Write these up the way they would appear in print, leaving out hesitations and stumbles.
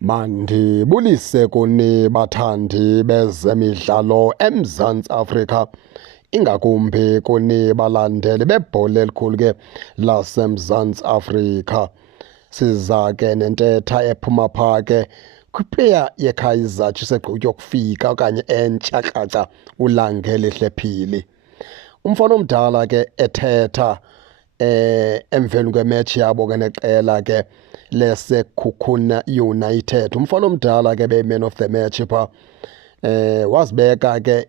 Mandibulise kuni bathandi bezemidlalo eMzantsi Afrika, ingakumbi kuni balandeli bebhola elikhulu ke laseMzantsi Afrika. Siza ke nentetha ephuma phaa ke kwiplayer yeKaizer Chiefs egqutywa ukufika okanye entsha kraca uLangelihle Phili. Umfana omdala ke ethetha emveni kwematch yabo ke neqela ke leSekhukhune United. Umfana omdala ke be-man of the match pha wazibeka ke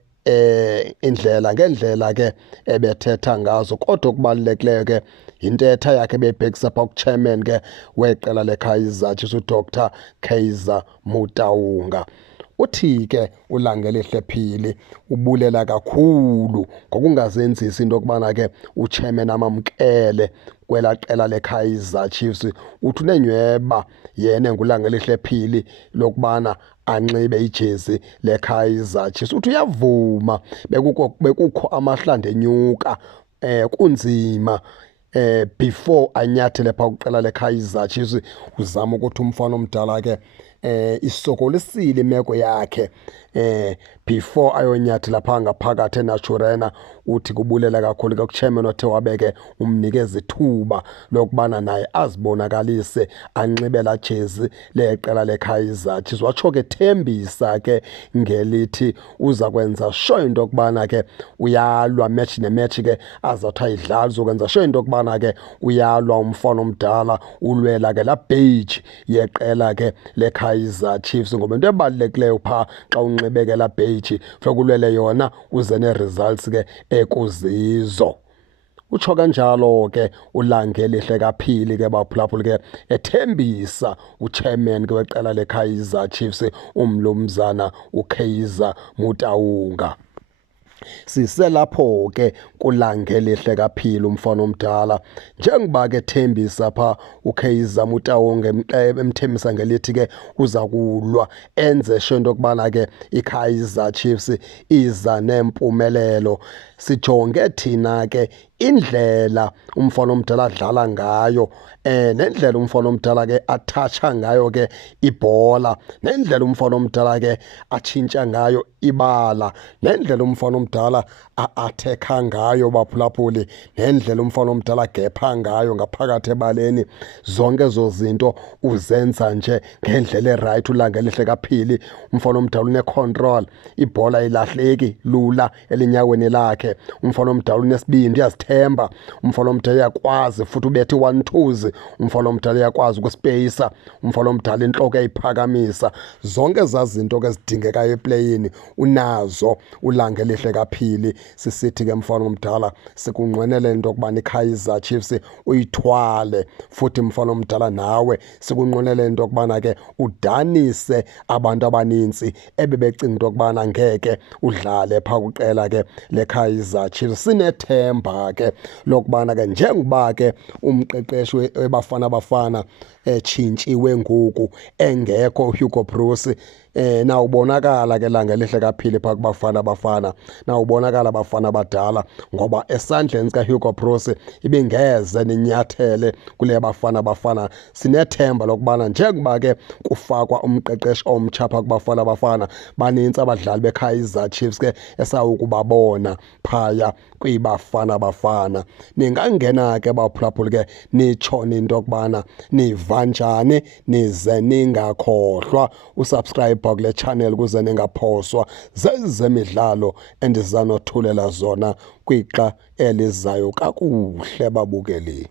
indlela ngendlela ke ebethetha ngazo, kodwa okubalulekileyo ke yintetha yakhe beyibhekisa phaa ku-chairman ke weqela leKaizer Chiefs uDr Kaizer Motaung. Uthi ke uLangelihle Phili ubulela kakhulu ngokungazenzisi into yokubana ke uchairman amamkele kwelaa qela leKaizer Chiefs. Uthi unenyweba yena nguLangelihle Phili lokubana anxibe ijezi leKaizer Chiefs. Uthi uyavuma bekukho amahlande enyuka kunzima before anyathele phaa kwiqela leKaizer Chiefs. Uzama ukuthi umfana omdala ke isokolisile imeko yakhe before ayonyathela phaa ngaphakathi eNaturena. Uthi kubulela kakhulu ke kuchairman othe wabeke umnikeza ithuba lokubana naye azibonakalise anxibe laa jezi leqela leKaizer Chiefs. Watsho ke thembisa ke ngelithi uza kwenza sure into yokubana ke uyalwa match nematch ke azawuthi ayidlala, uzokwenza sure into yokubana ke uyalwa umfana omdala, ulwela ke laa beige yeqela ke leKaizer Chiefs. Ngoba into ebalulekileyo phaa xa unxibe ke laa beige funeka ulwele yona uze nee-results ke ekuzizo. Utsho kanjalo ke uLangelihle kaPhili ke baphulaphuli ke ethembisa uchairman ke weqela leKaizer Chiefs umlumzana uKaizer Motaung. Siselapho ke kuLangelihle kaPhili umfana omdala, njengoba ke thembisa phaa uKaizer Motaung emthembisa ngelithi ke uza kulwa enze sure into yokubana ke iKaizer Chiefs iza nempumelelo. Sijonge thina ke indlela umfana omdala adlala ngayo nendlela umfana omdala ke athatsha ngayo ke ibhola, nendlela umfana omdala ke atshintsha ngayo ibala, nendlela umfana omdala athekha ngayo baphulaphuli, nendlela umfana omdala agepha ngayo ngaphakathi ebaleni. Zonke ezo zinto uzenza nje ngendlela erayithi. uLangelihle kaPhili umfana omdala une-control, ibhola ayilahleki lula elinyaweni lakhe. Umfana omdala unesibindi, uyazithemba. Umfana omdala uyakwazi futhi ubetha i-1-2s. Umfana omdala uyakwazi ukuspeyisa. Umfana omdala intloko eyiphakamisa. Zonke ezaa zinto ke zidingekayo epleyini unazo uLangelihle kaPhili. Sisithi ke mfana omdala sikunqwenele into yokubana iKaizer Chiefs uyithwale, futhi mfana omdala nawe sikunqwenele into yokubana ke udanise abantu abanintsi ebebecinga into yokubana ngeke udlale phaa kwiqela ke leKaizer Chiefs. Sinethemba ke lokubana ke njengoba ke umqeqeshi weBafana Bafana tshintshiwe ngoku engekho uHugo Broos, nawubonakala ke Langelihle kaPhili phaa kuBafana Bafana, nawubonakala Bafana Badala, ngoba esandleni sikaHugo Broos ibingeze ninyathele kule Bafana Bafana. Sinethemba lokubana njengoba ke kufakwa umqeqeshi omtsha phaa kuBafana Bafana, banintsi abadlali beKaizer Chiefs ke esawukubabona phaya kwiBafana Bafana. Ningangena ke baphulaphuli ke nitshone into yokubana niva njani, nize ningakhohlwa usubscribe kule channel kuze ningaphoswa zezemidlalo endiza nothulela zona kwixa elizayo kakuhle babukeli.